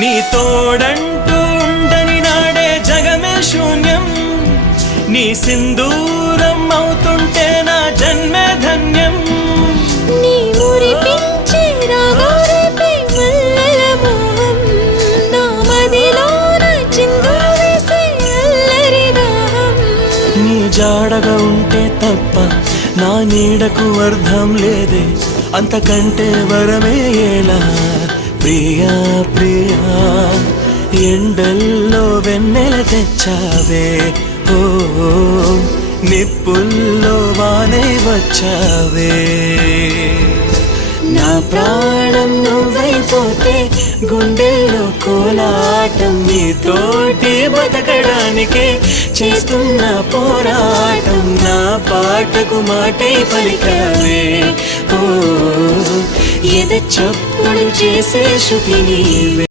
నీ తోడంటూ ఉండని నాడే జగమే శూన్యం, నీ సింధూరం అవుతుంటే నా జన్మే ధన్యం. నీ మురిపించే రాగాలపై మల్లెల మోహం, నా మదిలోన చిందులు వేసే అల్లరి దాహం. నీ జాడగా ఉంటే తప్ప నా నీడకు అర్థం లేదే, అంతకంటే వరమే ఎలా ప్రియా ప్రియా. ఎండల్లో వెన్నెల తెచ్చావే, ఓ నిప్పుల్లో వానే వచ్చావే. నా ప్రాణం నువ్వైపోతే గుండెల్లో కోలాటం, నీతోటి బతకడానికే చేస్తున్న పోరాటం. నా పాటకు మాటే పలికావే, ఓ ఎద చప్పుడు చేసే శృతి నీవే.